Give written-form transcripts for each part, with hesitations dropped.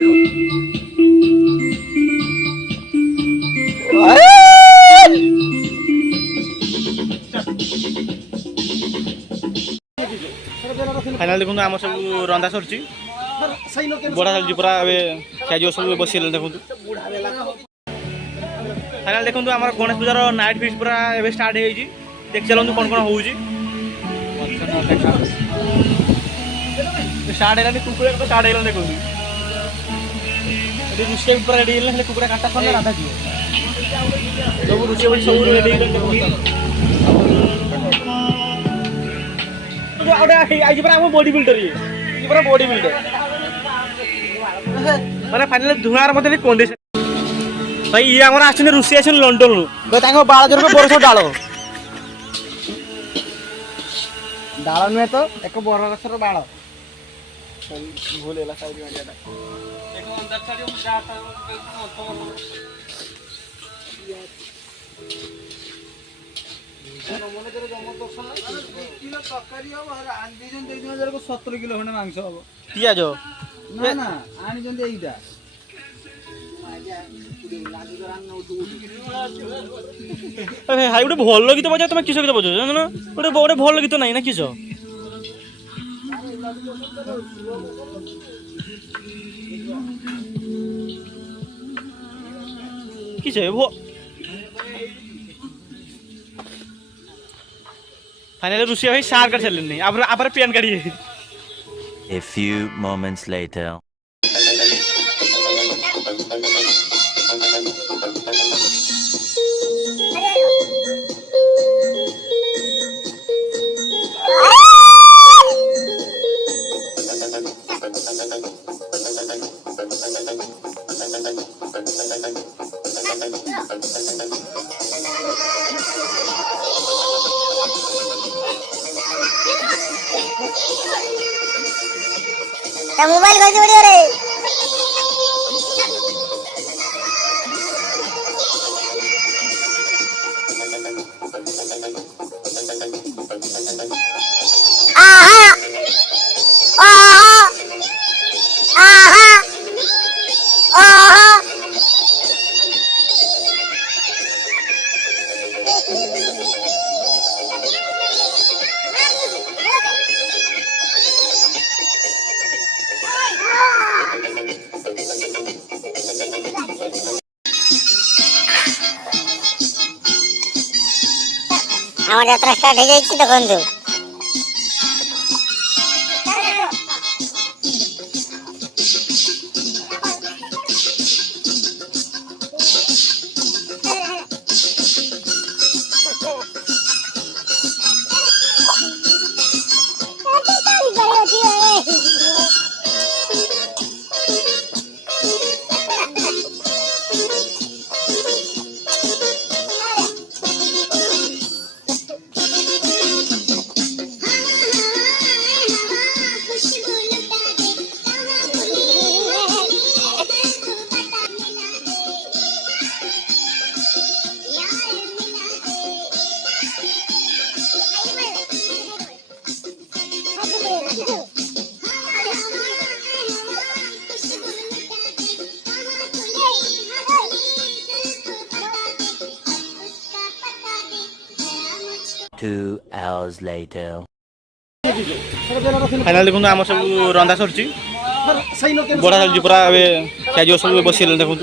Final देखो आम सब रंधा सर बड़ा चलती पूरा खाई सब बस देखो फाइनाल देखो आम गणेश पूजार नाइट फिस्ट पूरा स्टार्ट हो देख चलते कौन कौन हो स्टार्ट है कुकुड़ा तो स्टार्ट है देखो रुषे पूरा रेडी है कुकुड़ा काटा सर राधा जी सब रुषे सब रेडी आज बॉडी बिल्डर ये बॉडी बिल्डर माने फाइनल धुआर मते कंडीशन भाई ये हमर आछन रुषि आछन लंडन नु तांको बाळ जर बरस डाळ डाळ नुहे तो एक बरसर बाळ भूलेला साइड में जाता एक अंदर छाड़ी हम जाता नमने तेरे जम दर्शन नहीं 1 किलो तकारी हो और आंदी जन देई दिन को 17 किलो खने मांस हो पियाज ना ना आनी जन देईटा अरे हाय उडे भल गीत बजा तुम किसो गीत बजो ना उडे बड़े भल गीत नहीं ना किसो किसे वो फाइनली रुसिया भाई सार कर चल नहीं अब पेन काढ़िए A few moments later. Mobile कैसे बढ़िया रे आहा आहा आहा आहा আমার যাত্রা স্টার্ট হয়ে যাচ্ছে তো বন্ধু Two hours later. फाइनाल देखो आम सब रंधा सर बड़ा चलती पूरा खाई सब बस देखो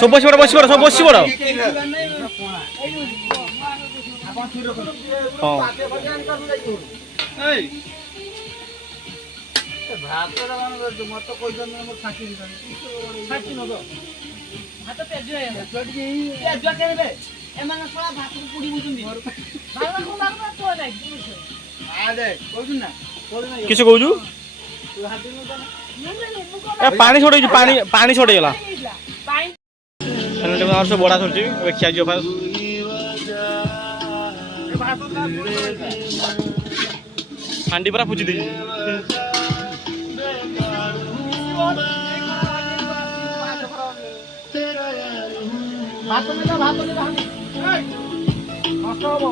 सब बस बस सब बस बड़ हाँ भात मत कोई छाकी छाकी न भात पेज पेज केबे एमान सळा भात पुडी बुझुंदी भात को भात तो नाही आ दे कोजु ना किछ कोजु ए पानी छोड़े पानी छोड़े गेला पानी और सब बड़ा छोड़ची खिया जो फास हांडी पूरा पूजी दी भात में भात ନଷ୍ଟ ହବ